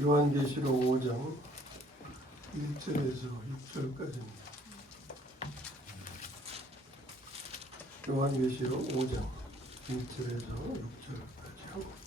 요한계시록 5장 1절에서 6절까지입니다. 요한계시록 5장 1절에서 6절까지요.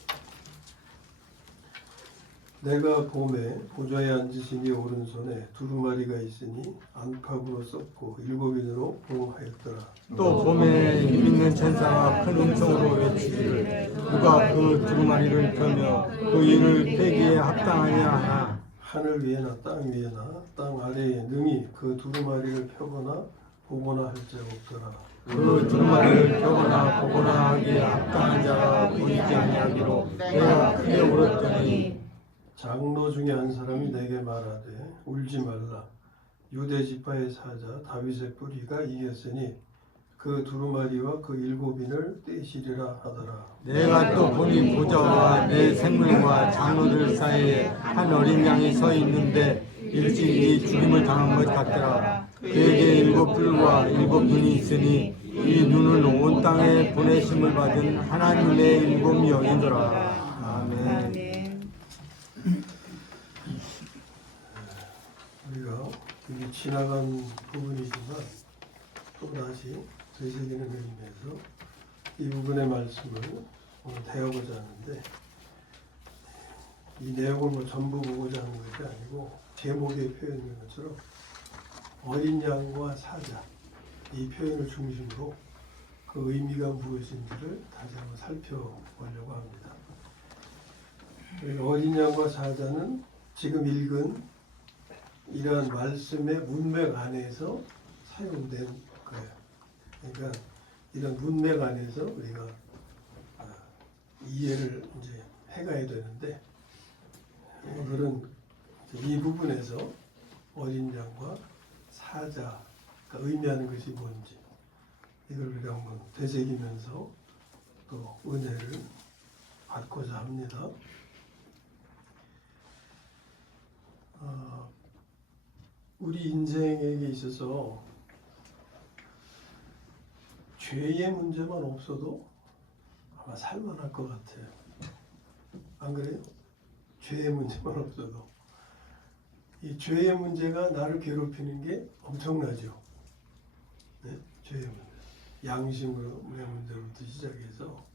내가 봄에 보좌에 앉으신 이 오른손에 두루마리가 있으니 안팎으로 썩고 일곱인으로 봉하였더라. 또 봄에 힘있는 천사가 큰 음성으로 외치기를 누가 그 두루마리를 펴며 그 일을 폐기에 합당하냐 하나. 하늘 위에나 땅 위에나 땅 아래에 능히 그 두루마리를 펴거나 보거나 할 자가 없더라. 그 두루마리를 펴거나 보거나 하기에 합당한 자가 보이지 아니하기로 내가 크게 울었더니 장로 중에 한 사람이 내게 말하되 울지 말라. 유대 지파의 사자 다윗의 뿌리가 이겼으니 그 두루마리와 그 일곱인을 떼시리라 하더라. 내가 또 보니 보좌와 내 생물과 장로들 사이에 한 어린 양이 서 있는데 일찍이 죽임을 당한 것 같더라. 그에게 일곱 뿔과 일곱 눈이 있으니 이 눈은 온 땅에 보내심을 받은 하나님의 일곱 영이더라. 아멘. 우리가 이게 지나간 부분이지만 또다시 되새기는 의미에서 이 부분의 말씀을 오늘 대하고자 하는데, 이 내용을 뭐 전부 보고자 하는 것이 아니고 제목에 표현된 것처럼 어린 양과 사자, 이 표현을 중심으로 그 의미가 무엇인지를 다시 한번 살펴보려고 합니다. 어린 양과 사자는 지금 읽은 이러한 말씀의 문맥 안에서 사용된 거예요. 그러니까 이런 문맥 안에서 우리가 이해를 이제 해가야 되는데, 오늘은 이 부분에서 어린 양과 사자가 의미하는 것이 뭔지 이걸 우리가 한번 되새기면서 또 은혜를 받고자 합니다. 우리 인생에게 있어서 죄의 문제만 없어도 아마 살만할 것 같아요. 안 그래요? 죄의 문제만 없어도. 이 죄의 문제가 나를 괴롭히는 게 엄청나죠. 네? 죄의 문제. 양심의 문제로부터 시작해서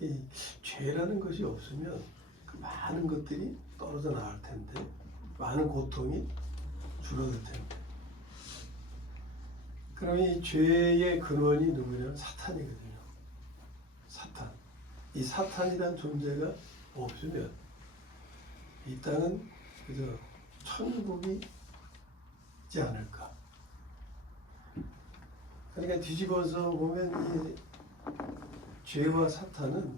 이 죄라는 것이 없으면 그 많은 것들이 떨어져 나갈 텐데, 많은 고통이 줄어들 텐데. 그럼 이 죄의 근원이 누구냐면 사탄이거든요. 사탄. 이 사탄이란 존재가 없으면 이 땅은 그저 천국이 있지 않을까. 그러니까 뒤집어서 보면 이 죄와 사탄은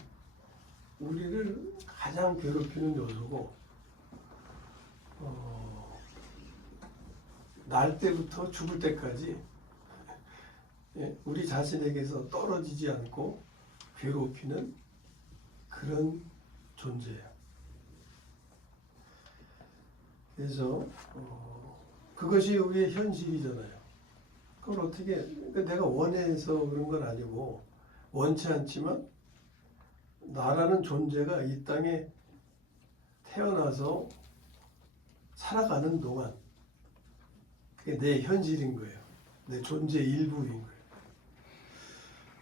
우리를 가장 괴롭히는 요소고, 날 때부터 죽을 때까지 우리 자신에게서 떨어지지 않고 괴롭히는 그런 존재예요. 그래서 그것이 우리의 현실이잖아요. 그걸 어떻게, 내가 원해서 그런 건 아니고 원치 않지만 나라는 존재가 이 땅에 태어나서 살아가는 동안 그게 내 현실인 거예요. 내 존재의 일부인 거예요.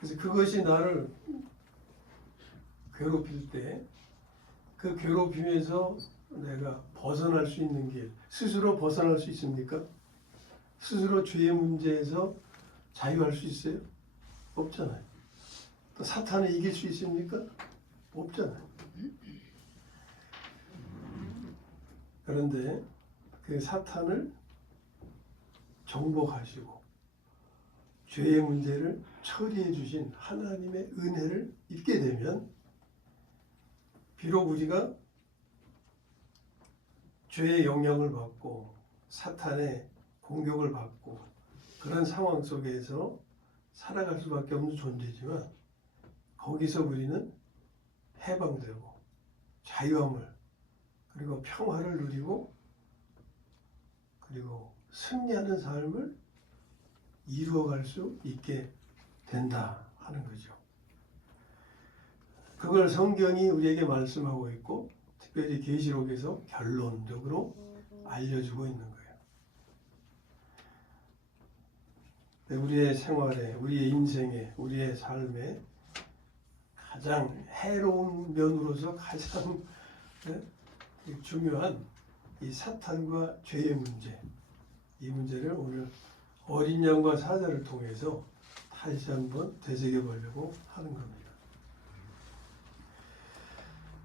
그래서 그것이 나를 괴롭힐 때 그 괴롭힘에서 내가 벗어날 수 있는 길, 스스로 벗어날 수 있습니까? 스스로 죄의 문제에서 자유할 수 있어요? 없잖아요. 또 사탄을 이길 수 있습니까? 없잖아요. 그런데 그 사탄을 정복하시고 죄의 문제를 처리해 주신 하나님의 은혜를 입게 되면, 비록 우리가 죄의 영향을 받고 사탄의 공격을 받고 그런 상황 속에서 살아갈 수밖에 없는 존재지만, 거기서 우리는 해방되고 자유함을, 그리고 평화를 누리고 그리고 승리하는 삶을 이루어갈 수 있게 된다 하는 거죠. 그걸 성경이 우리에게 말씀하고 있고, 특별히 계시록에서 결론적으로 알려주고 있는 거예요. 우리의 생활에, 우리의 인생에, 우리의 삶에 가장 해로운 면으로서 가장 중요한 이 사탄과 죄의 문제, 이 문제를 오늘 어린 양과 사자를 통해서 다시 한번 되새겨 보려고 하는 겁니다.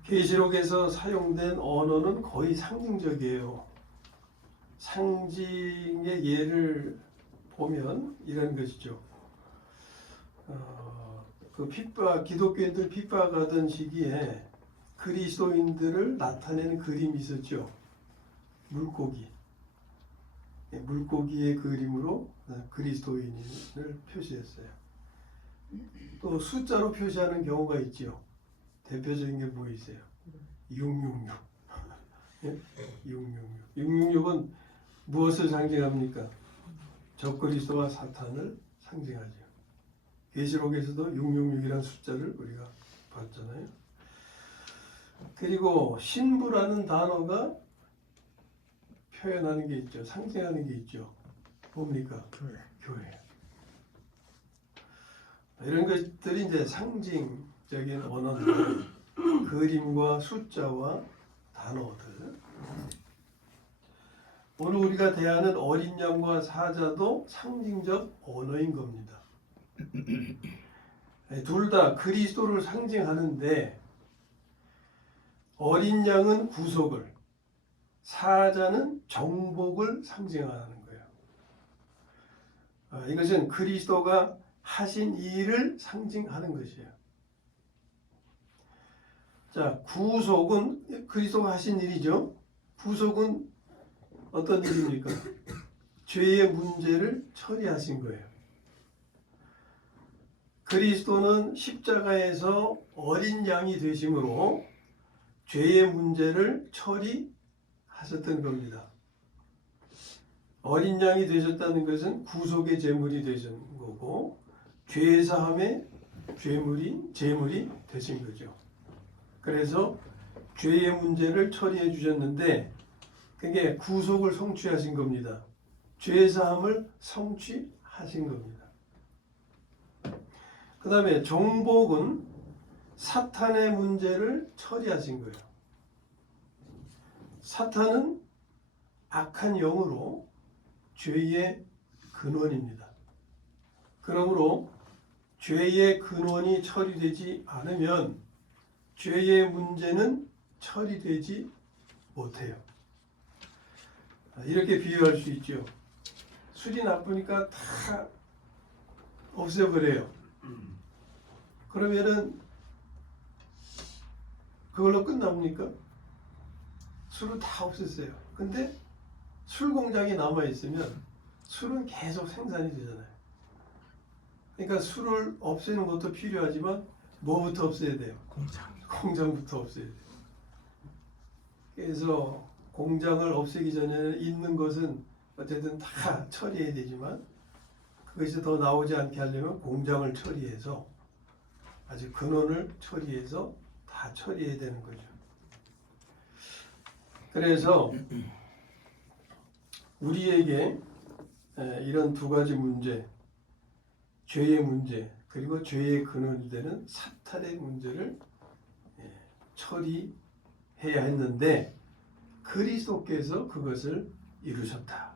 계시록에서 사용된 언어는 거의 상징적이에요. 상징의 예를 보면 이런 것이죠. 기독교인들 핍박하던 시기에 그리스도인들을 나타내는 그림이 있었죠. 물고기의 그림으로 그리스도인을 표시했어요. 또 숫자로 표시하는 경우가 있죠. 대표적인 게 보이세요? 666. 666. 666은 무엇을 상징합니까? 적그리스도와 사탄을 상징하죠. 계시록에서도 666이라는 숫자를 우리가 봤잖아요. 그리고 신부라는 단어가 표현하는 게 있죠. 상징하는 게 있죠. 뭡니까? 교회. 이런 것들이 이제 상징적인 언어들, 그림과 숫자와 단어들. 오늘 우리가 대하는 어린 양과 사자도 상징적 언어인 겁니다. 둘 다 그리스도를 상징하는데 어린 양은 구속을, 사자는 정복을 상징하는 거예요. 이것은 그리스도가 하신 일을 상징하는 것이에요. 자, 구속은 그리스도가 하신 일이죠. 구속은 어떤 일입니까? 죄의 문제를 처리하신 거예요. 그리스도는 십자가에서 어린 양이 되심으로 죄의 문제를 처리하셨던 겁니다. 어린 양이 되셨다는 것은 구속의 제물이 되신 거고 죄사함의 제물이 되신 거죠. 그래서 죄의 문제를 처리해 주셨는데 그게 구속을 성취하신 겁니다. 죄사함을 성취하신 겁니다. 그 다음에 정복은 사탄의 문제를 처리하신 거예요. 사탄은 악한 영으로 죄의 근원입니다. 그러므로 죄의 근원이 처리되지 않으면 죄의 문제는 처리되지 못해요. 이렇게 비유할 수 있죠. 술이 나쁘니까 다 없애버려요. 그러면은 그걸로 끝납니까? 술을 다 없앴어요. 근데 술 공장이 남아있으면 술은 계속 생산이 되잖아요. 그러니까 술을 없애는 것도 필요하지만 뭐부터 없애야 돼요? 공장부터 없애야 돼요. 그래서 공장을 없애기 전에 있는 것은 어쨌든 다 처리해야 되지만 그것이 더 나오지 않게 하려면 공장을 처리해서 아주 근원을 처리해서 다 처리해야 되는 거죠. 그래서 우리에게 이런 두 가지 문제, 죄의 문제 그리고 죄의 근원이 되는 사탄의 문제를 처리해야 했는데 그리스도께서 그것을 이루셨다.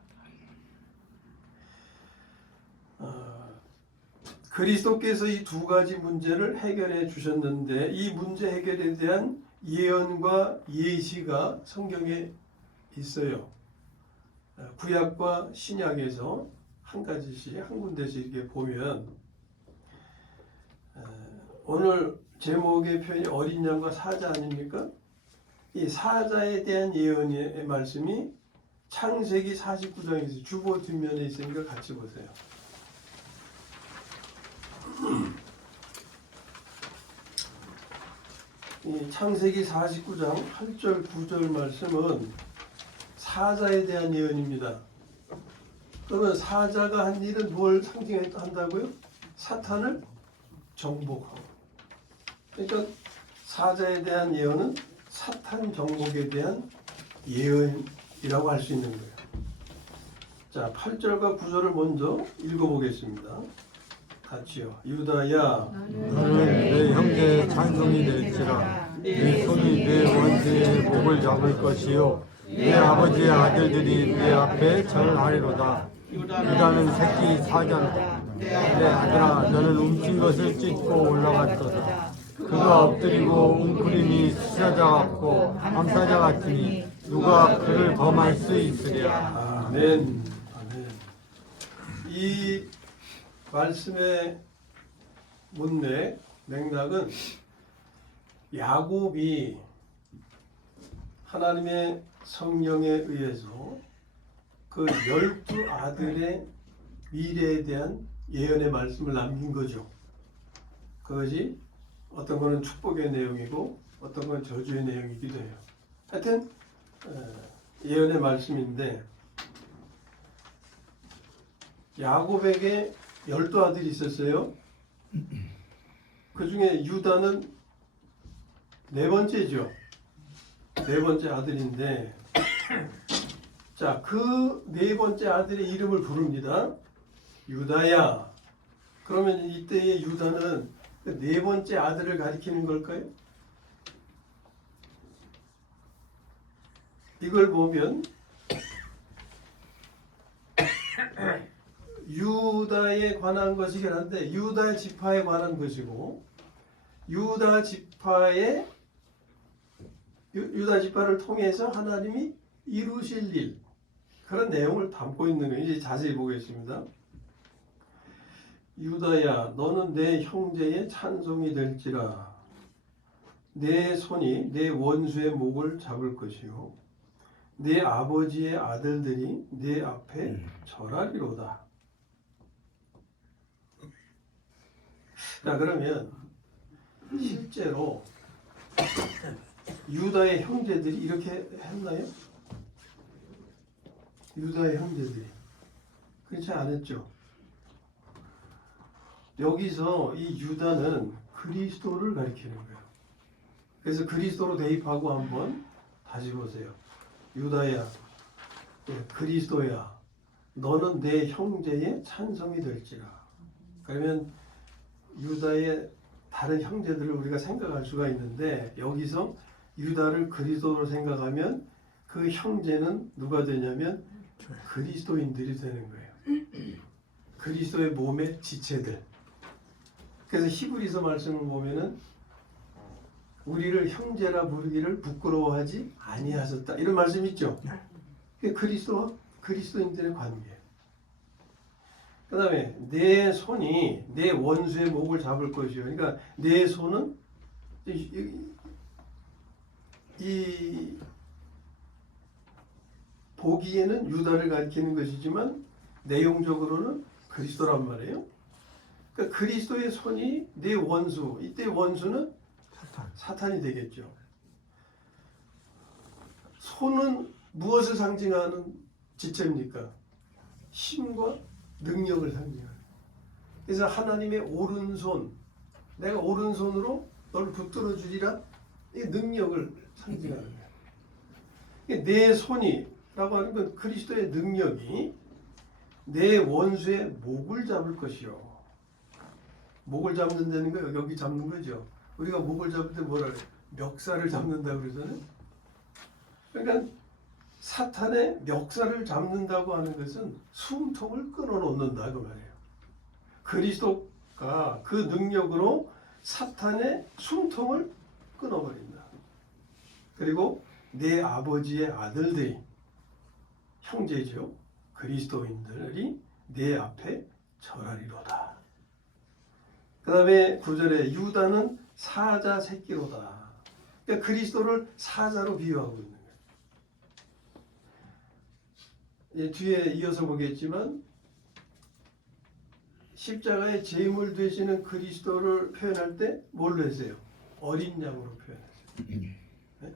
그리스도께서 이 두 가지 문제를 해결해 주셨는데 이 문제 해결에 대한 예언과 예시가 성경에 있어요. 구약과 신약에서 한 가지씩 한 군데씩 이렇게 보면 오늘 제목의 표현이 어린 양과 사자 아닙니까? 이 사자에 대한 예언의 말씀이 창세기 49장에 있어요. 주보 뒷면에 있으니까 같이 보세요. 이 창세기 49장 8절 9절 말씀은 사자에 대한 예언입니다. 그러면 사자가 한 일은 뭘 상징한다고요? 사탄을 정복하고. 그러니까 사자에 대한 예언은 사탄 정복에 대한 예언이라고 할 수 있는 거예요. 자, 8절과 9절을 먼저 읽어보겠습니다. 같이요. 유다야, 너는 내 형제의 찬송이 될지라. 내 손이 내 원수의 목을 잡을 것이요 내 아버지의 아들들이 내 앞에 절하리로다. 유다는 새끼 사자로다. 내 아들아, 너는 움킨 것을 찢고 올라갔도다. 그가 엎드리고 웅크림이 수사자 같고 암사자 같으니 누가 그를 범할 수 있으랴. 아멘. 아멘. 이 말씀의 문맥, 맥락은 야곱이 하나님의 성령에 의해서 그 12 아들의 미래에 대한 예언의 말씀을 남긴 거죠. 그것이 어떤 거는 축복의 내용이고 어떤 건 저주의 내용이기도 해요. 하여튼 예언의 말씀인데 야곱에게 12 아들이 있었어요. 그 중에 유다는 네 번째죠. 네 번째 아들인데 자, 그 네 번째 아들의 이름을 부릅니다. 유다야. 그러면 이때의 유다는 그 네 번째 아들을 가리키는 걸까요? 이걸 보면 유다에 관한 것이긴 한데 유다 지파에 관한 것이고 유다 지파의 유다 지파를 통해서 하나님이 이루실 일 그런 내용을 담고 있는 거예요. 이제 자세히 보겠습니다. 유다야, 너는 내 형제의 찬송이 될지라. 내 손이 내 원수의 목을 잡을 것이요 내 아버지의 아들들이 내 앞에 절하리로다. 자, 그러면 실제로 유다의 형제들이 이렇게 했나요? 유다의 형제들이 그렇지 않았죠. 여기서 이 유다는 그리스도를 가리키는 거예요. 그래서 그리스도로 대입하고 한번 다시 보세요. 유다야, 그리스도야, 너는 내 형제의 찬송이 될지라. 그러면 유다의 다른 형제들을 우리가 생각할 수가 있는데 여기서 유다를 그리스도로 생각하면 그 형제는 누가 되냐면 그리스도인들이 되는 거예요. 그리스도의 몸의 지체들. 그래서 히브리서 말씀을 보면은 우리를 형제라 부르기를 부끄러워하지 아니하셨다 이런 말씀 있죠. 그게 그리스도와 그리스도인들의 관계예요. 그 다음에 내 손이 내 원수의 목을 잡을 것이요. 그러니까 내 손은 이 보기에는 유다를 가리키는 것이지만 내용적으로는 그리스도란 말이에요. 그러니까 그리스도의 손이 내 원수, 이때 원수는 사탄이 되겠죠. 손은 무엇을 상징하는 지체입니까? 힘과 능력을 상징하는. 그래서 하나님의 오른손, 내가 오른손으로 너를 붙들어 주리라, 이 능력을 상징하는 거예요. 내 손이라고 하는 건 그리스도의 능력이 내 원수의 목을 잡을 것이요. 목을 잡는다는 거 여기 잡는 거죠. 우리가 목을 잡을 때 뭐라 그래요? 멱살을 잡는다고 그러잖아요. 그러니까 사탄의 멱살을 잡는다고 하는 것은 숨통을 끊어놓는다 그 말이에요. 그리스도가 그 능력으로 사탄의 숨통을 끊어버린다. 그리고 내 아버지의 아들들이 형제죠. 그리스도인들이 내 앞에 절하리로다. 그 다음에 9절에 유다는 사자 새끼로다. 그러니까 그리스도를 사자로 비유하고 있는 거예요. 뒤에 이어서 보겠지만 십자가의 제물 되시는 그리스도를 표현할 때 뭘로 했어요? 어린 양으로 표현했어요. 네?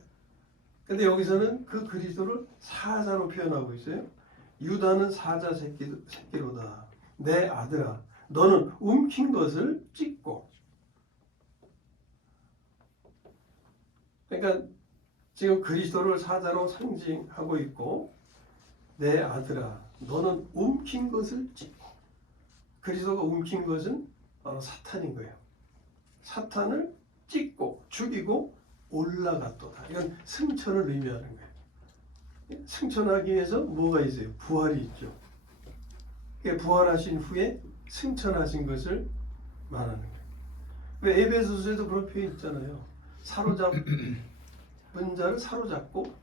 근데 여기서는 그 그리스도를 사자로 표현하고 있어요. 유다는 사자 새끼로다. 내 아들아, 너는 움킨 것을 찢고. 그러니까 지금 그리스도를 사자로 상징하고 있고, 내 아들아 너는 움킨 것을 찢고, 그리스도가 움킨 것은 바로 사탄인 거예요. 사탄을 찢고 죽이고 올라갔도다. 이건 승천을 의미하는 거예요. 승천하기 위해서 뭐가 있어요? 부활이 있죠. 부활하신 후에 승천하신 것을 말하는 거예요. 왜 에베소서에도 그런 표현이 있잖아요. 사로잡은 자를 사로잡고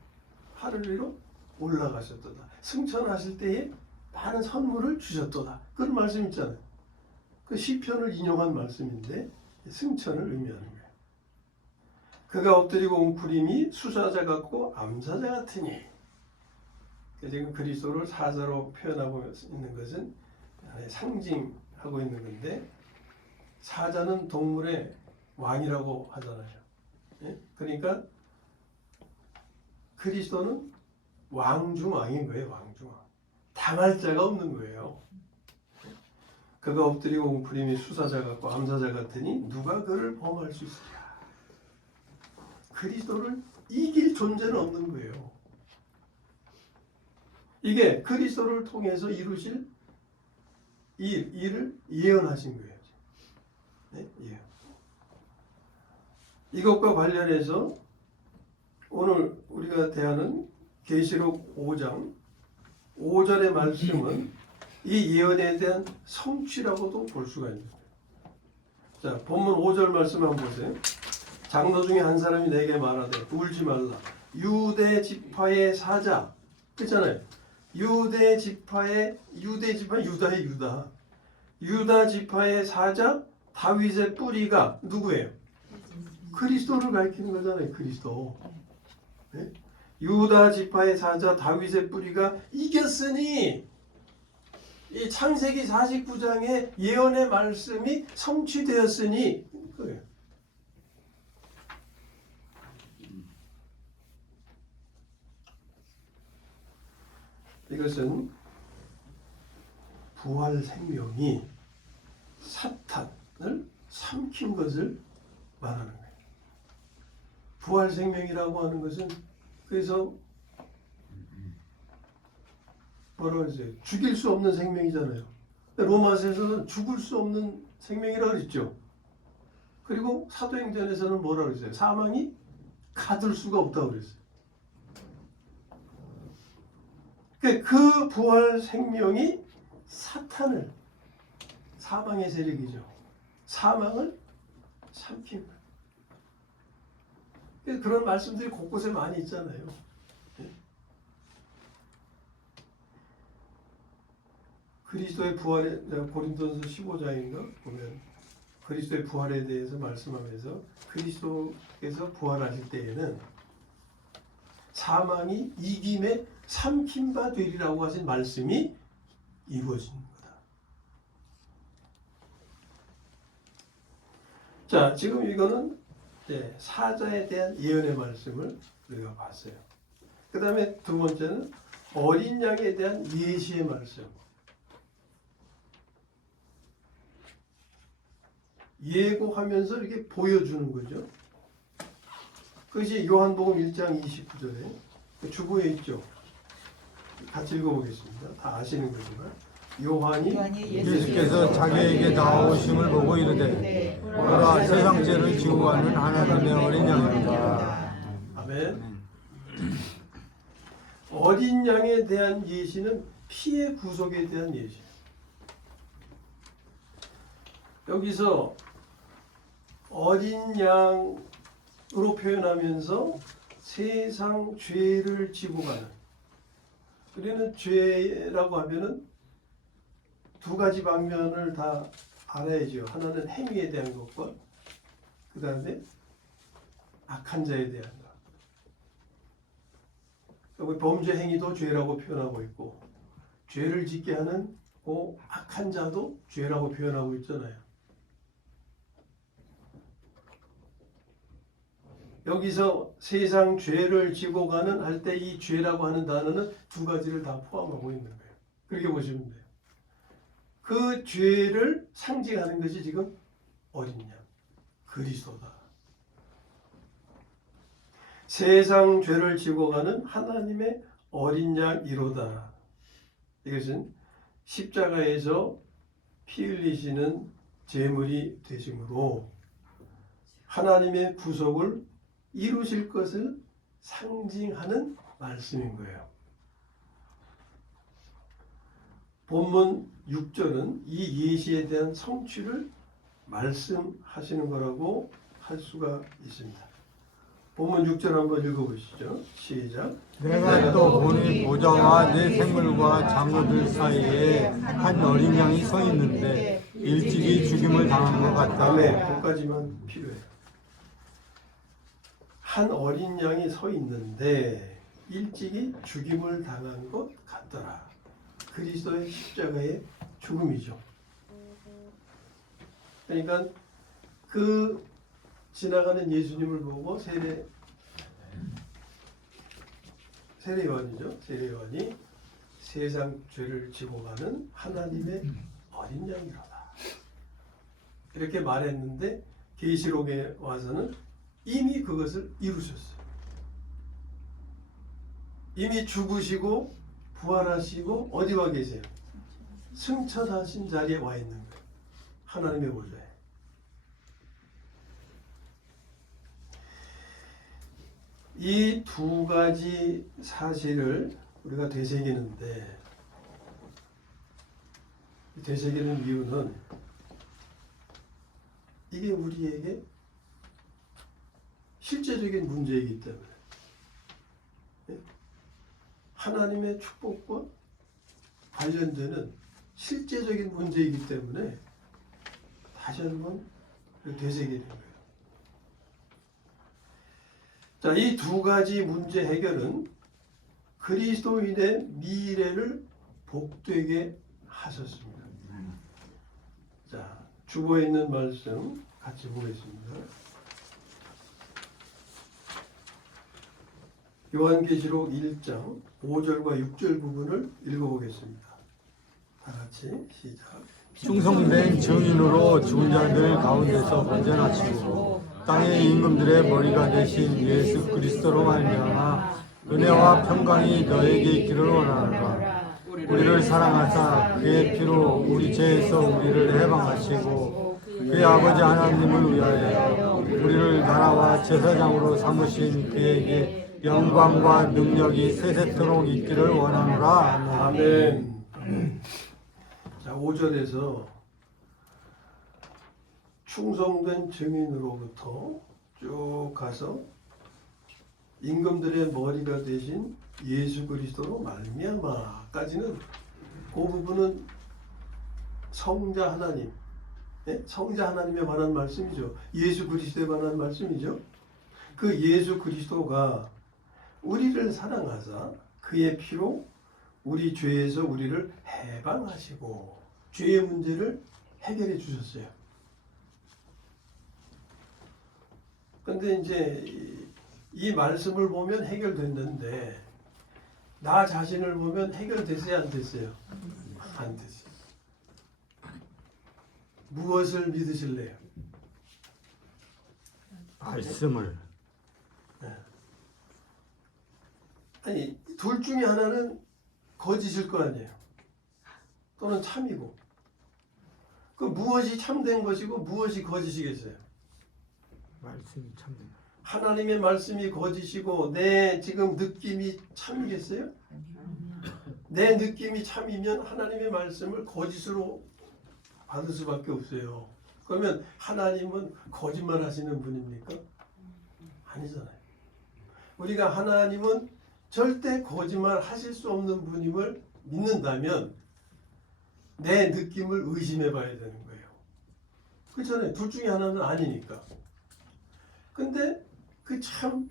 하늘 위로 올라가셨도다. 승천하실 때에 많은 선물을 주셨도다. 그런 말씀 있잖아요. 그 시편을 인용한 말씀인데 승천을 의미하는 거예요. 그가 엎드리고 웅크림이 수사자 같고 암사자 같으니, 지금 그리스도를 사자로 표현하고 있는 것은 상징하고 있는 건데, 사자는 동물의 왕이라고 하잖아요. 그러니까 그리스도는 왕 중 왕인 거예요. 왕 중 왕. 당할 자가 없는 거예요. 그가 엎드리고 웅크림이 수사자 같고 암사자 같으니 누가 그를 범할 수 있으랴. 그리스도를 이길 존재는 없는 거예요. 이게 그리스도를 통해서 이루실 일을 예언하신 거예요. 네? 예. 이것과 관련해서 오늘 우리가 대하는 계시록 5장 5절의 말씀은 이 예언에 대한 성취라고도 볼 수가 있는 거예요. 자, 본문 5절 말씀 한번 보세요. 장로 중에 한 사람이 내게 말하되 울지 말라. 유대 지파의 사자. 그렇잖아요. 유대 지파의 유다의 유다. 유다 지파의 사자 다윗의 뿌리가 누구예요? 그리스도를 가리키는 거잖아요. 그리스도. 네? 유다 지파의 사자 다윗의 뿌리가 이겼으니, 이 창세기 49장의 예언의 말씀이 성취되었으니 그래요. 이것은 부활 생명이 사탄을 삼킨 것을 말하는 거예요. 부활 생명이라고 하는 것은, 그래서 뭐라고 하죠? 죽일 수 없는 생명이잖아요. 로마서에서는 죽을 수 없는 생명이라고 그랬죠. 그리고 사도행전에서는 뭐라고 그랬어요? 사망이 가둘 수가 없다고 그랬어요. 그 부활 생명이 사탄을, 사망의 세력이죠. 사망을 삼킨 거예요. 그런 말씀들이 곳곳에 많이 있잖아요. 그리스도의 부활에, 고린도전서 15장인가 보면 그리스도의 부활에 대해서 말씀하면서 그리스도께서 부활하실 때에는 사망이 이김에 삼킨 바 되리라고 하신 말씀이 이루어진 거다. 자, 지금 이거는 사자에 대한 예언의 말씀을 우리가 봤어요. 그 다음에 두 번째는 어린 양에 대한 예시의 말씀. 예고하면서 이렇게 보여주는 거죠. 그것이 요한복음 1장 29절에 주보에 있죠. 같이 읽어보겠습니다. 다 아시는 거지만 요한이 예수께서 자기에게 나오심을 보고 이르되 보라 세상 죄를 지고 가는 하나님의 어린 양이로다. 아멘. 어린 양에 대한 예시는 피의 구속에 대한 예시. 여기서 어린 양으로 표현하면서 세상 죄를 지고 가는, 우리는 죄라고 하면은 두 가지 방면을 다 알아야죠. 하나는 행위에 대한 것과 그 다음에 악한 자에 대한 것. 범죄 행위도 죄라고 표현하고 있고, 죄를 짓게 하는 그 악한 자도 죄라고 표현하고 있잖아요. 여기서 세상 죄를 지고 가는 할 때 이 죄라고 하는 단어는 두 가지를 다 포함하고 있는 거예요. 그렇게 보시면 돼요. 그 죄를 상징하는 것이 지금 어린 양, 그리스도다. 세상 죄를 지고 가는 하나님의 어린 양이로다. 이것은 십자가에서 피 흘리시는 제물이 되심으로 하나님의 구속을 이루실 것을 상징하는 말씀인 거예요. 본문 6절은 이 예시에 대한 성취를 말씀하시는 거라고 할 수가 있습니다. 본문 6절 한번 읽어보시죠. 시작. 내가 또 보니 보좌와 내 생물과 장로들 사이에 한 어린 양이 서 있는데 일찍이 죽임을 당한 것 같다. 다음에 거기까지만 필요해요. 한 어린 양이 서 있는데 일찍이 죽임을 당한 것 같더라. 그리스도의 십자가의 죽음이죠. 그러니까 그 지나가는 예수님을 보고 세례요한이죠. 세례요한이 세상 죄를 지고 가는 하나님의 어린 양이로다. 이렇게 말했는데 계시록에 와서는 이미 그것을 이루셨어요. 이미 죽으시고 부활하시고 어디 와 계세요? 승천하신 자리에 와 있는 거예요. 하나님의 보좌에. 이 두 가지 사실을 우리가 되새기는 이유는 이게 우리에게 실제적인 문제이기 때문에 하나님의 축복과 관련되는 실제적인 문제이기 때문에 다시 한번 되새기는 거예요. 자, 이 두 가지 문제 해결은 그리스도인의 미래를 복되게 하셨습니다. 자, 주보에 있는 말씀 같이 보겠습니다. 요한계시록 1장 5절과 6절 부분을 읽어보겠습니다. 다 같이 시작. 충성된 증인으로 죽은 자들 가운데서 건져나시고 땅의 임금들의 머리가 되신 예수 그리스도로 말미암아 은혜와 평강이 너에게 있기를 원하노라. 우리를 사랑하사 그의 피로 우리 죄에서 우리를 해방하시고 그의 아버지 하나님을 위하여 우리를 나라와 제사장으로 삼으신 그에게 영광과 능력이 세세토록 있기를 원하노라. 아멘. 자, 5절에서 충성된 증인으로부터 쭉 가서 임금들의 머리가 되신 예수 그리스도로 말미암아까지는 그 부분은 성자 하나님, 성자 하나님에 관한 말씀이죠. 예수 그리스도에 관한 말씀이죠. 그 예수 그리스도가 우리를 사랑하사 그의 피로 우리 죄에서 우리를 해방하시고 죄의 문제를 해결해 주셨어요. 근데 이제 이 말씀을 보면 해결됐는데 나 자신을 보면 해결됐어요, 안 됐어요? 안 됐어요. 무엇을 믿으실래요? 말씀을. 아니, 둘 중에 하나는 거짓일 거 아니에요. 또는 참이고. 그 무엇이 참된 것이고 무엇이 거짓이겠어요? 말씀이 참된. 하나님의 말씀이 거짓이고 내 지금 느낌이 참이겠어요? 내 느낌이 참이면 하나님의 말씀을 거짓으로 받을 수밖에 없어요. 그러면 하나님은 거짓말 하시는 분입니까? 아니잖아요. 우리가 하나님은 절대 거짓말 하실 수 없는 분임을 믿는다면 내 느낌을 의심해 봐야 되는 거예요. 그렇잖아요. 둘 중에 하나는 아니니까. 근데 그 참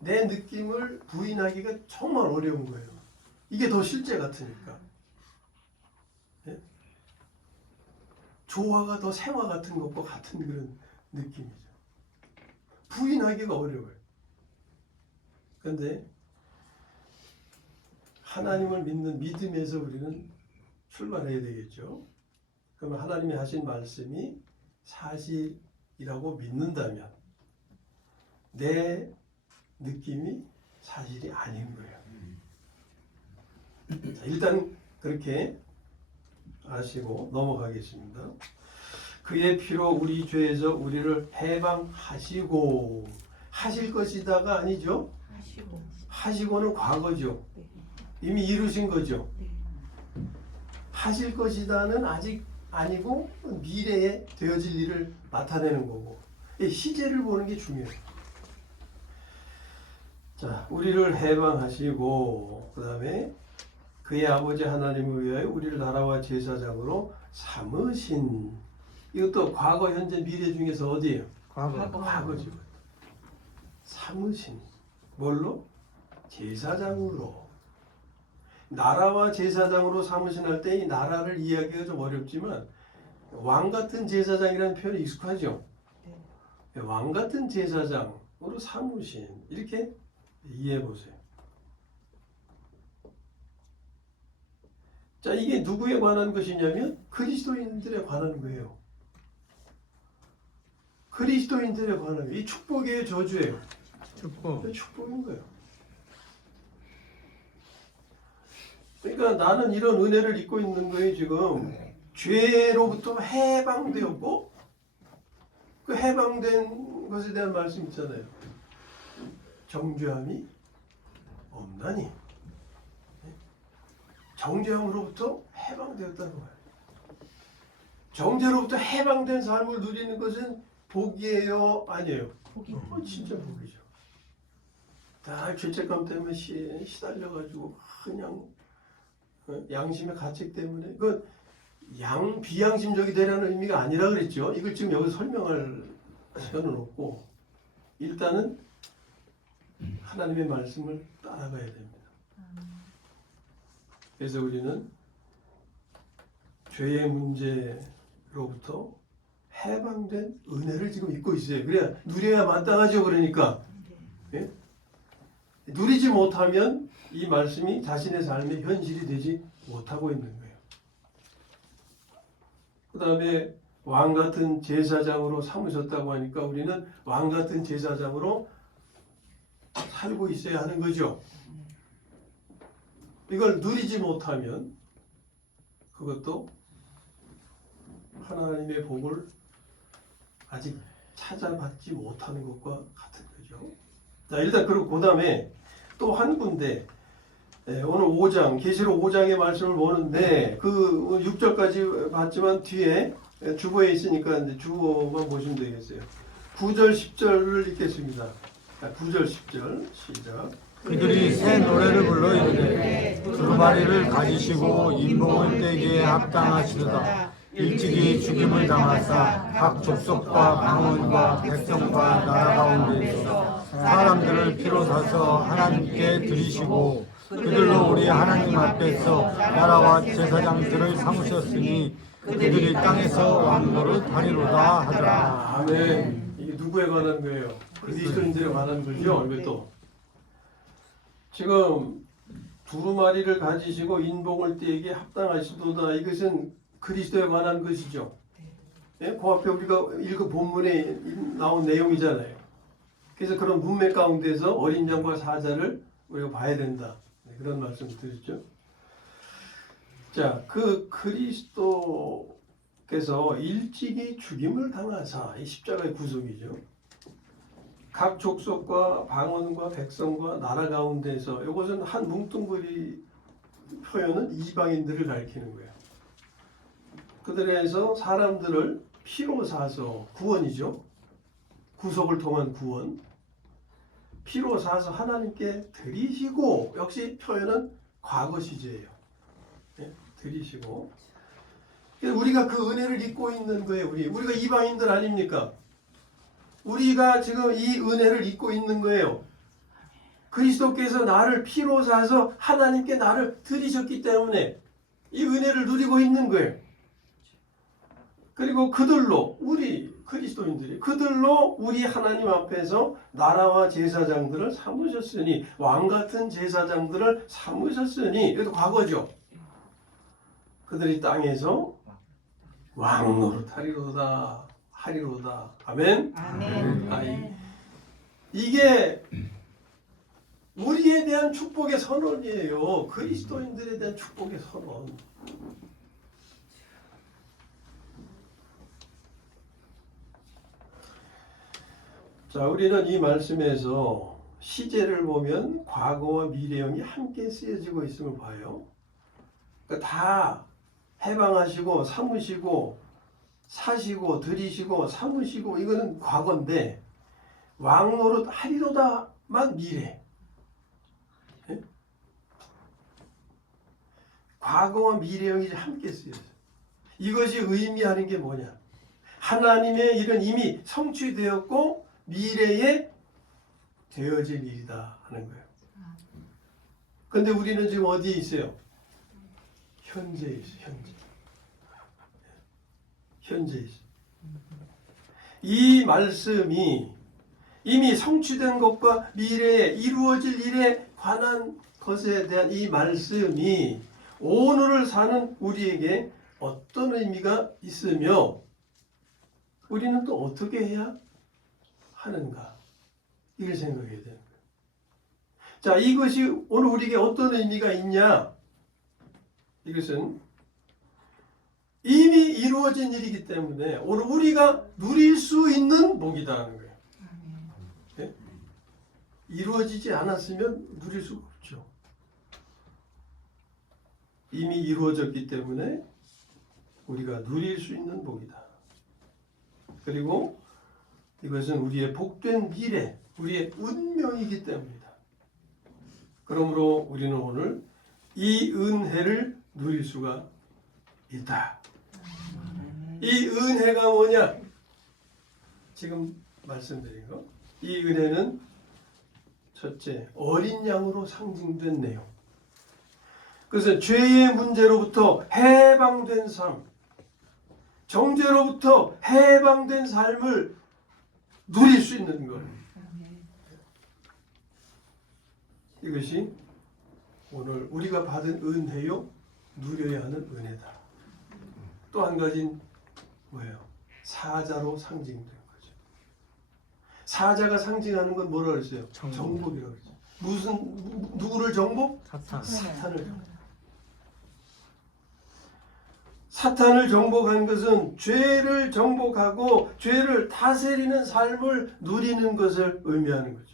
내 느낌을 부인하기가 정말 어려운 거예요. 이게 더 실제 같으니까. 예? 조화가 더 생화 같은 것과 같은 그런 느낌이죠. 부인하기가 어려워요. 그런데 하나님을 믿는 믿음에서 우리는 출발해야 되겠죠. 그러면 하나님이 하신 말씀이 사실이라고 믿는다면 내 느낌이 사실이 아닌 거예요. 자, 일단 그렇게 아시고 넘어가겠습니다. 그의 피로 우리 죄에서 우리를 해방하시고, 하실 것이다가 아니죠. 하시고는 과거죠. 이미 이루신 거죠. 하실 것이다는 아직 아니고 미래에 되어질 일을 나타내는 거고, 이 시제를 보는 게 중요해요. 자, 우리를 해방하시고 그 다음에 그의 아버지 하나님을 위하여 우리를 나라와 제사장으로 삼으신, 이것도 과거, 현재, 미래 중에서 어디예요? 과거죠. 삼으신, 뭘로? 제사장으로. 나라와 제사장으로 삼으신 할 때 이 나라를 이해하기가 좀 어렵지만 왕 같은 제사장이라는 표현이 익숙하죠. 왕 같은 제사장으로 삼으신, 이렇게 이해해 보세요. 자, 이게 누구에 관한 것이냐면 그리스도인들에 관한 거예요. 그리스도인들에 관한 거예요. 이 축복이에요, 저주예요? 축복인 거예요. 그러니까 나는 이런 은혜를 입고 있는 거예요. 지금 죄로부터 해방되었고, 그 해방된 것에 대한 말씀 있잖아요. 정죄함이 없나니. 정죄함으로부터 해방되었다는 거예요. 정죄로부터 해방된 삶을 누리는 것은 복이에요, 아니에요? 진짜 복이죠. 다 죄책감 때문에 시달려가지고 그냥 양심의 가책 때문에, 그 비양심적이 되라는 의미가 아니라 그랬죠. 이걸 지금 여기서 설명할 시간은 없고, 일단은 하나님의 말씀을 따라가야 됩니다. 그래서 우리는 죄의 문제로부터 해방된 은혜를 지금 입고 있어요. 그래야 누려야 마땅하죠. 그러니까 예? 누리지 못하면 이 말씀이 자신의 삶의 현실이 되지 못하고 있는 거예요. 그 다음에 왕 같은 제사장으로 삼으셨다고 하니까 우리는 왕 같은 제사장으로 살고 있어야 하는 거죠. 이걸 누리지 못하면 그것도 하나님의 복을 아직 찾아받지 못하는 것과 같은 거죠. 자, 일단 그리고 그 다음에 또 한 군데, 오늘 5장, 계시록 5장의 말씀을 보는데 그 6절까지 봤지만 뒤에 주보에 있으니까 이제 주보만 보시면 되겠어요. 9절, 10절을 읽겠습니다. 9절, 10절 시작. 그들이 새 노래를 불러 이르되 두루마리를 가지시고 인봉을 떼기에 합당하시도다. 일찍이 죽임을 당하사 각 족속과 방언과 백성과 나라 가운데에서 사람들을 피로 사서 하나님께 드리시고 그들로 우리 하나님 앞에서 나라와 제사장들을 삼으셨으니 그들이 땅에서 왕노릇 하리로다 하더라. 아멘. 이게 누구에 관한 거예요? 그리스도인들에 관한 거죠. 이것도 지금 두루마리를 가지시고 인봉을 떼기에 합당하시도다. 이것은 그리스도에 관한 것이죠. 예? 그 앞에 우리가 읽은 본문에 나온 내용이잖아요. 그래서 그런 문맥 가운데서 어린 양과 사자를 우리가 봐야 된다. 그런 말씀을 드렸죠. 자, 그 그리스도께서 일찍이 죽임을 당하사, 이 십자가의 구속이죠. 각 족속과 방언과 백성과 나라 가운데서, 이것은 한 뭉뚱그리 표현은 이방인들을 가리키는 거예요. 그들에서 사람들을 피로 사서, 구원이죠. 구속을 통한 구원. 피로 사서 하나님께 드리시고, 역시 표현은 과거 시제예요. 네? 드리시고. 우리가 그 은혜를 입고 있는 거예요. 우리가 이방인들 아닙니까? 우리가 지금 이 은혜를 입고 있는 거예요. 그리스도께서 나를 피로 사서 하나님께 나를 드리셨기 때문에 이 은혜를 누리고 있는 거예요. 그리고 그들로, 우리 그리스도인들이 그들로 우리 하나님 앞에서 나라와 제사장들을 삼으셨으니, 왕같은 제사장들을 삼으셨으니, 이것도 과거죠. 그들이 땅에서 왕노릇 하리로다. 아멘. 아멘. 이게 우리에 대한 축복의 선언이에요. 그리스도인들에 대한 축복의 선언. 자, 우리는 이 말씀에서 시제를 보면 과거와 미래형이 함께 쓰여지고 있음을 봐요. 그러니까 다 해방하시고 삼으시고 사시고 들이시고 삼으시고 이거는 과거인데 왕노릇 하리로다만 미래. 예? 과거와 미래형이 함께 쓰여져요. 이것이 의미하는 게 뭐냐? 하나님의 일은 이미 성취되었고 미래에 되어질 일이다 하는 거예요. 그런데 우리는 지금 어디에 있어요? 현재에 있어요. 현재에 있어요. 이 말씀이 이미 성취된 것과 미래에 이루어질 일에 관한 것에 대한 이 말씀이 오늘을 사는 우리에게 어떤 의미가 있으며 우리는 또 어떻게 해야 하는가 이걸 생각해야 되는 거예요. 자, 이것이 오늘 우리에게 어떤 의미가 있냐? 이것은 이미 이루어진 일이기 때문에 오늘 우리가 누릴 수 있는 복이다 하는 거예요. 네? 이루어지지 않았으면 누릴 수가 없죠. 이미 이루어졌기 때문에 우리가 누릴 수 있는 복이다. 그리고 이것은 우리의 복된 미래, 우리의 운명이기 때문이다. 그러므로 우리는 오늘 이 은혜를 누릴 수가 있다. 이 은혜가 뭐냐? 지금 말씀드린 거. 이 은혜는 첫째, 어린 양으로 상징된 내용. 그래서 죄의 문제로부터 해방된 삶, 정죄로부터 해방된 삶을 누릴 수 있는 것. 이것이 오늘 우리가 받은 은혜요, 누려야 하는 은혜다. 또 한 가지는 뭐예요? 사자로 상징된 거죠. 사자가 상징하는 건 뭐라고 그랬어요? 정복이라고 그랬죠. 누구를 정복? 사탄을 정복. 사탄을 정복한 것은 죄를 정복하고 죄를 다스리는 삶을 누리는 것을 의미하는 거죠.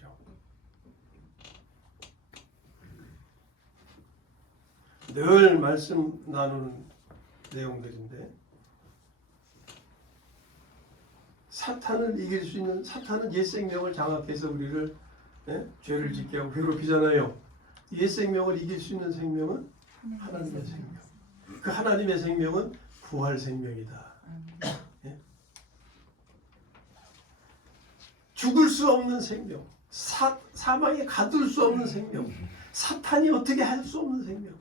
늘 말씀 나누는 내용들인데 사탄을 이길 수 있는 사탄은 옛 생명을 장악해서 우리를 죄를 짓게 하고 괴롭히잖아요. 옛 생명을 이길 수 있는 생명은 하나님의 생명. 그 하나님의 생명은 부활 생명이다. 예? 죽을 수 없는 생명, 사망에 가둘 수 없는 생명, 사탄이 어떻게 할 수 없는 생명.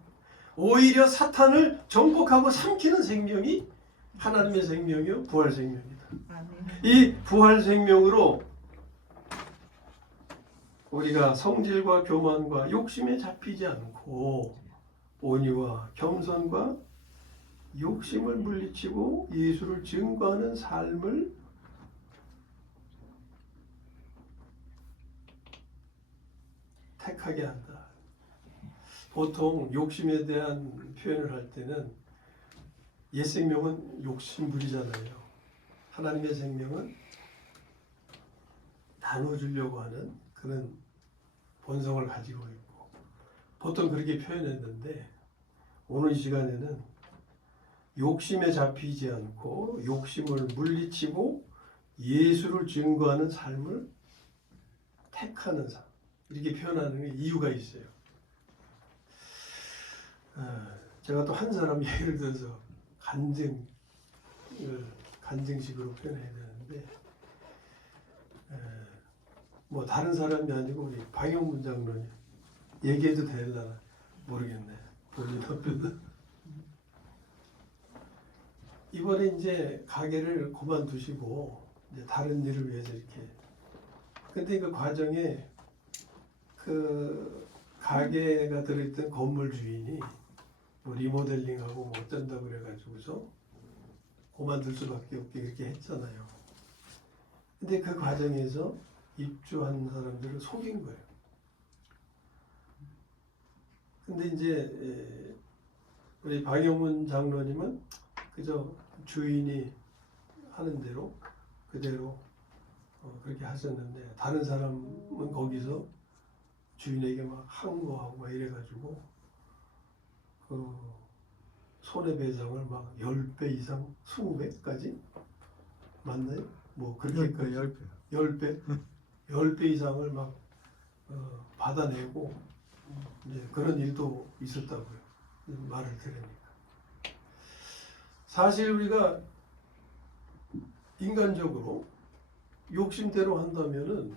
오히려 사탄을 정복하고 삼키는 생명이 하나님의 생명이요, 부활 생명이다. 이 부활 생명으로 우리가 성질과 교만과 욕심에 잡히지 않고 온유와 겸손과 욕심을 물리치고 예수를 증거하는 삶을 택하게 한다. 보통 욕심에 대한 표현을 할 때는 옛 생명은 욕심부리잖아요. 하나님의 생명은 나눠주려고 하는 그런 본성을 가지고 있고 보통 그렇게 표현했는데 오늘 이 시간에는 욕심에 잡히지 않고 욕심을 물리치고 예수를 증거하는 삶을 택하는 삶 이렇게 표현하는 게 이유가 있어요. 제가 또 한 사람 예를 들어서 간증식으로 표현해야 되는데 뭐 다른 사람이 아니고 우리 방영문 장로님 얘기해도 되려나 모르겠네. 본인 앞에서 이번에 이제 가게를 그만두시고 이제 다른 일을 위해서 이렇게 근데 그 과정에 그 가게가 들어있던 건물 주인이 뭐 리모델링하고 뭐 어쩐다고 그래가지고서 그만둘 수밖에 없게 그렇게 했잖아요. 근데 그 과정에서 입주한 사람들을 속인 거예요. 근데 이제 우리 박영문 장로님은 그저 주인이 하는 대로 그대로 그렇게 하셨는데, 다른 사람은 거기서 주인에게 막 항거하고 막 이래가지고 그 손해배상을 막 10배 이상 20배까지 맞나요? 뭐 그렇게까지 10배 10배 이상을 막 받아내고 이제 그런 일도 있었다고요. 말을 들으니까. 사실 우리가 인간적으로 욕심대로 한다면은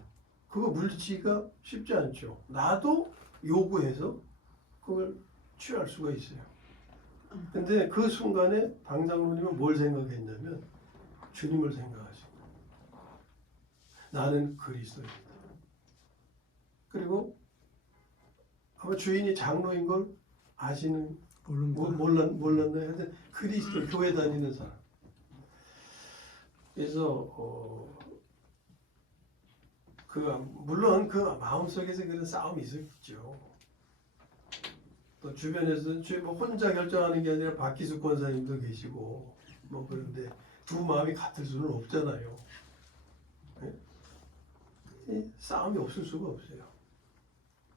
그거 물리치기가 쉽지 않죠. 나도 요구해서 그걸 취할 수가 있어요. 근데 그 순간에 방장로님은 뭘 생각했냐면 주님을 생각하신 거예요. 나는 그리스도입니다. 그리고 아마 주인이 장로인 걸 아시는 몰랐나요? 근데 그리스도 교회 다니는 사람. 그래서 물론 그 마음속에서 그런 싸움이 있었죠. 또 주변에서는 뭐 혼자 결정하는 게 아니라 박기숙 권사님도 계시고 뭐 그런데 두 마음이 같을 수는 없잖아요. 네? 싸움이 없을 수가 없어요.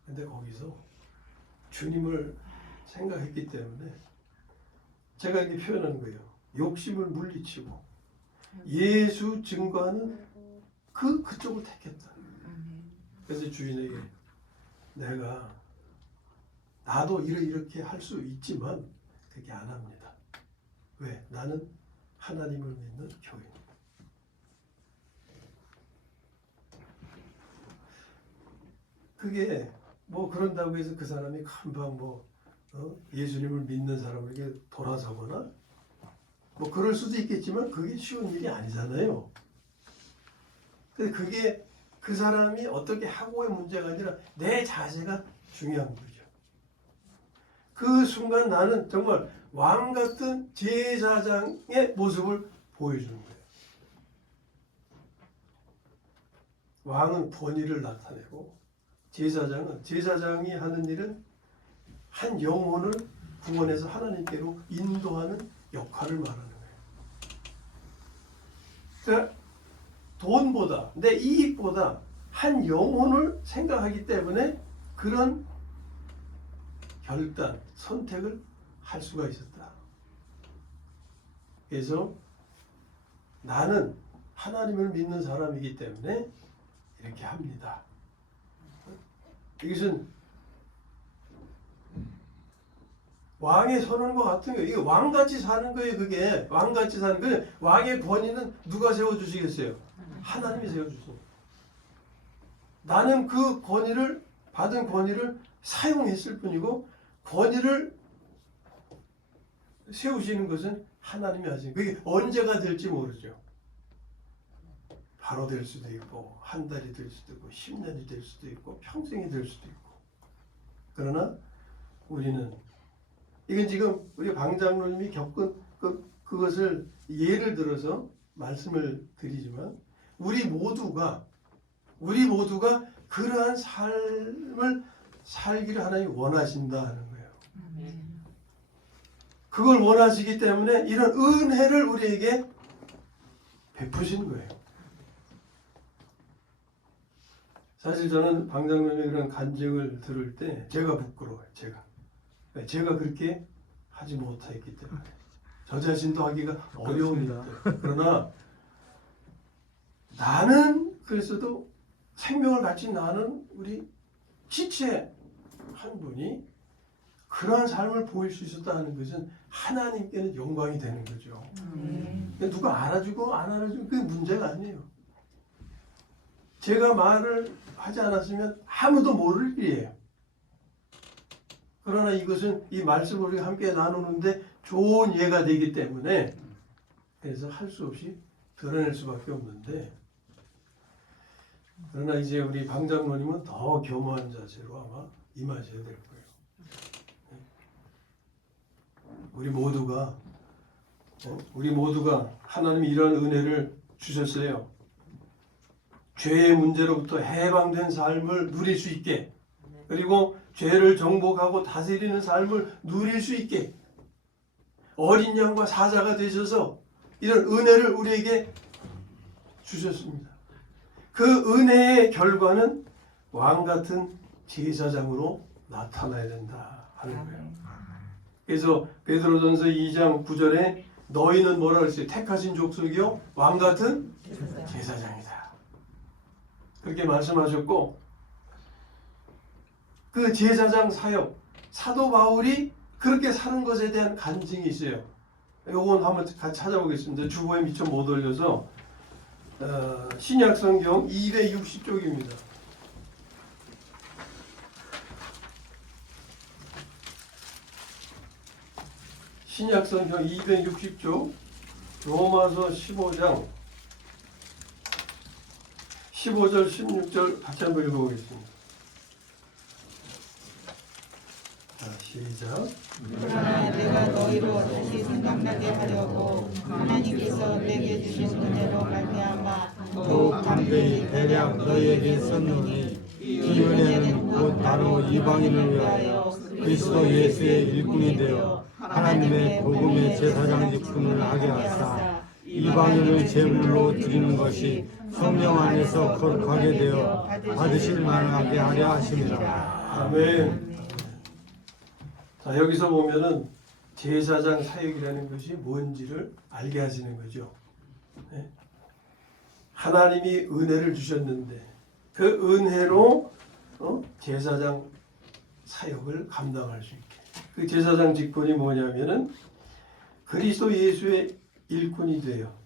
근데 거기서 주님을 생각했기 때문에 제가 이렇게 표현하는 거예요. 욕심을 물리치고 예수 증거하는 그쪽을 택했다. 그래서 주인에게 내가 나도 이렇게 할 수 있지만 그렇게 안 합니다. 왜? 나는 하나님을 믿는 교인입니다. 그게 뭐 그런다고 해서 그 사람이 금방 예수님을 믿는 사람에게 돌아서거나 뭐 그럴 수도 있겠지만 그게 쉬운 일이 아니잖아요. 근데 그게 그 사람이 어떻게 하고의 문제가 아니라 내 자세가 중요한 거죠. 그 순간 나는 정말 왕 같은 제사장의 모습을 보여주는 거예요. 왕은 권위를 나타내고 제사장이 하는 일은 한 영혼을 구원해서 하나님께로 인도하는 역할을 말하는 거예요. 그러니까 돈보다 내 이익보다 한 영혼을 생각하기 때문에 그런 결단, 선택을 할 수가 있었다. 그래서 나는 하나님을 믿는 사람이기 때문에 이렇게 합니다. 이것은 왕의 선언과 같은 거예요. 이게 왕같이 사는 거예요. 그게 왕같이 사는 거예요. 왕의 권위는 누가 세워주시겠어요? 하나님이 세워주십니다. 나는 그 권위를 받은 권위를 사용했을 뿐이고 권위를 세우시는 것은 하나님이 하시는 거예요. 그게 언제가 될지 모르죠. 바로 될 수도 있고 한 달이 될 수도 있고 10년이 될 수도 있고 평생이 될 수도 있고. 그러나 우리는 이건 지금 우리 방장로님이 겪은 그것을 예를 들어서 말씀을 드리지만 우리 모두가 그러한 삶을 살기를 하나님이 원하신다는 거예요. 그걸 원하시기 때문에 이런 은혜를 우리에게 베푸신 거예요. 사실 저는 방장로님의 그런 간증을 들을 때 제가 부끄러워요. 제가 그렇게 하지 못했기 때문에 저 자신도 하기가 어려운 일들. 그러나 나는 그래서도 생명을 가진 나는 우리 지체 한 분이 그러한 삶을 보일 수 있었다는 것은 하나님께는 영광이 되는 거죠. 누가 알아주고 안 알아주고 그게 문제가 아니에요. 제가 말을 하지 않았으면 아무도 모를 일이에요. 그러나 이것은 이 말씀을 우리가 함께 나누는데 좋은 예가 되기 때문에 그래서 할 수 없이 드러낼 수밖에 없는데, 그러나 이제 우리 방장로님은 더 겸허한 자세로 아마 임하셔야 될 거예요. 우리 모두가 하나님이 이런 은혜를 주셨어요. 죄의 문제로부터 해방된 삶을 누릴 수 있게 그리고 죄를 정복하고 다스리는 삶을 누릴 수 있게 어린 양과 사자가 되셔서 이런 은혜를 우리에게 주셨습니다. 그 은혜의 결과는 왕같은 제사장으로 나타나야 된다 하는 거예요. 그래서 베드로전서 2장 9절에 너희는 뭐라 그랬어요? 택하신 족속이요 왕같은 제사장이다. 그렇게 말씀하셨고, 그 제사장 사역, 사도 바울이 그렇게 사는 것에 대한 간증이 있어요. 요건 한번 같이 찾아보겠습니다. 주보에 미처 못 올려서 신약성경 260쪽입니다. 신약성경 260쪽 로마서 15장 15절 16절 같이 한번 읽어보겠습니다. 자, 시작. 그러나 내가 너희로 다시 생각나게 하려고 하나님께서 내게 주신 은혜로 말미암아 더욱 담대히 대략 너희에게 썼노니 이 은혜는 곧 바로 이방인을 위하여 그리스도 예수의 일꾼이 되어 하나님의 복음의 제사장 직분을 하게 하사 이방인을 제물로 드리는 것이 성령 안에서 거룩하게 되어 받으실 만하게 하려 하심이라. 아멘. 자, 여기서 보면은 제사장 사역이라는 것이 뭔지를 알게 하시는 거죠. 네? 하나님이 은혜를 주셨는데 그 은혜로 제사장 사역을 감당할 수 있게. 그 제사장 직분이 뭐냐면은 그리스도 예수의 일꾼이 되어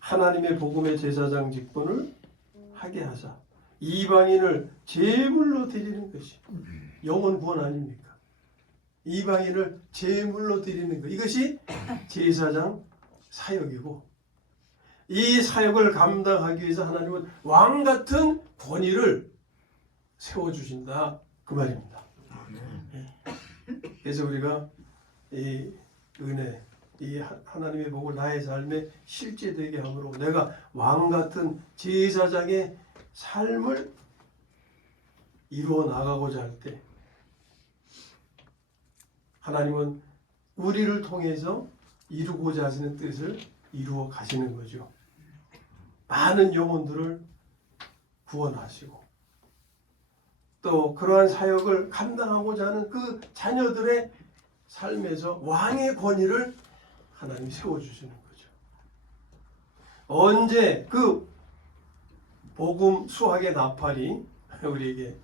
하나님의 복음의 제사장 직분을 하게 하사 이방인을 제물로 드리는 것이 영혼 구원 아닙니까? 이방인을 제물로 드리는 것, 이것이 제사장 사역이고, 이 사역을 감당하기 위해서 하나님은 왕같은 권위를 세워주신다 그 말입니다. 그래서 우리가 이 은혜, 이 하나님의 복을 나의 삶에 실제되게 함으로 내가 왕같은 제사장의 삶을 이루어 나가고자 할 때 하나님은 우리를 통해서 이루고자 하시는 뜻을 이루어 가시는 거죠. 많은 영혼들을 구원하시고 또 그러한 사역을 감당하고자 하는 그 자녀들의 삶에서 왕의 권위를 하나님이 세워주시는 거죠. 언제 그 복음 수학의 나팔이 우리에게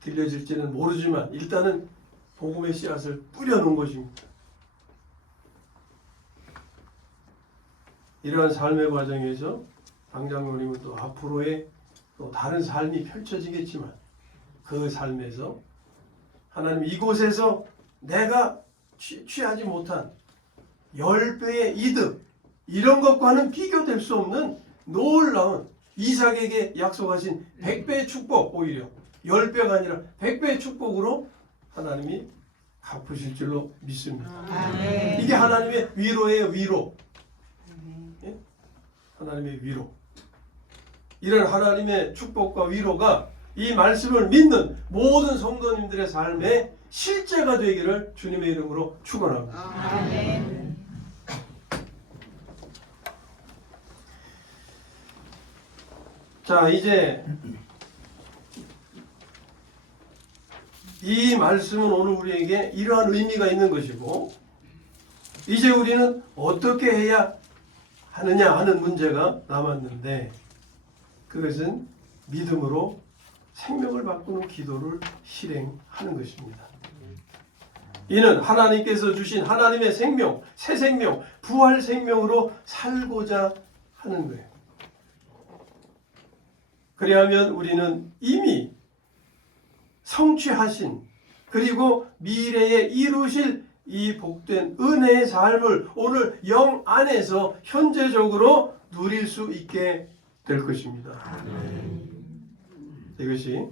들려질지는 모르지만 일단은 복음의 씨앗을 뿌려놓은 것입니다. 이러한 삶의 과정에서 당장로님은 또 앞으로의 또 다른 삶이 펼쳐지겠지만 그 삶에서 하나님 이곳에서 내가 취하지 못한 10배의 이득, 이런 것과는 비교될 수 없는 놀라운 이삭에게 약속하신 100배의 축복, 오히려 10배가 아니라 100배의 축복으로 하나님이 갚으실 줄로 믿습니다. 이게 하나님의 위로예요, 위로. 예? 하나님의 위로. 이런 하나님의 축복과 위로가 이 말씀을 믿는 모든 성도님들의 삶에 실제가 되기를 주님의 이름으로 축원합니다. 아멘. 자, 이제 이 말씀은 오늘 우리에게 이러한 의미가 있는 것이고, 이제 우리는 어떻게 해야 하느냐 하는 문제가 남았는데, 그것은 믿음으로 생명을 바꾸는 기도를 실행하는 것입니다. 이는 하나님께서 주신 하나님의 생명, 새 생명, 부활 생명으로 살고자 하는 거예요. 그리하면 우리는 이미 성취하신 그리고 미래에 이루실 이 복된 은혜의 삶을 오늘 영 안에서 현재적으로 누릴 수 있게 될 것입니다. 이것이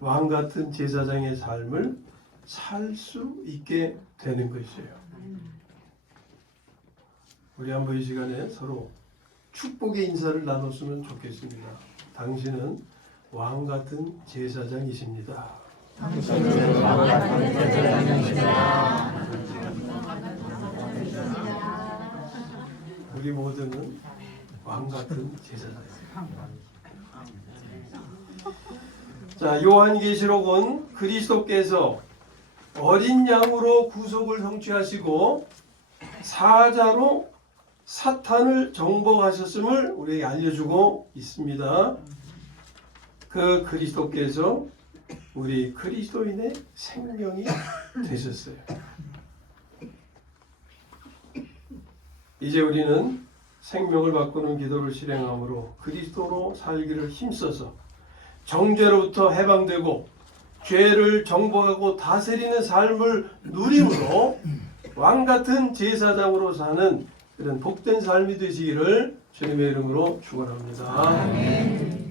왕같은 제사장의 삶을 살 수 있게 되는 것이에요. 우리 한번 이 시간에 서로 축복의 인사를 나눴으면 좋겠습니다. 당신은 왕같은 제사장이십니다. 당신은 왕 같은 제사장이시다. 우리 모두는 왕 같은 제사장입니다. 자, 요한계시록은 그리스도께서 어린 양으로 구속을 성취하시고 사자로 사탄을 정복하셨음을 우리에게 알려주고 있습니다. 그 그리스도께서 우리 그리스도인의 생명이 되셨어요. 이제 우리는 생명을 바꾸는 기도를 실행함으로 그리스도로 살기를 힘써서 정죄로부터 해방되고 죄를 정복하고 다스리는 삶을 누림으로 왕같은 제사장으로 사는 그런 복된 삶이 되시기를 주님의 이름으로 축원합니다. 아멘.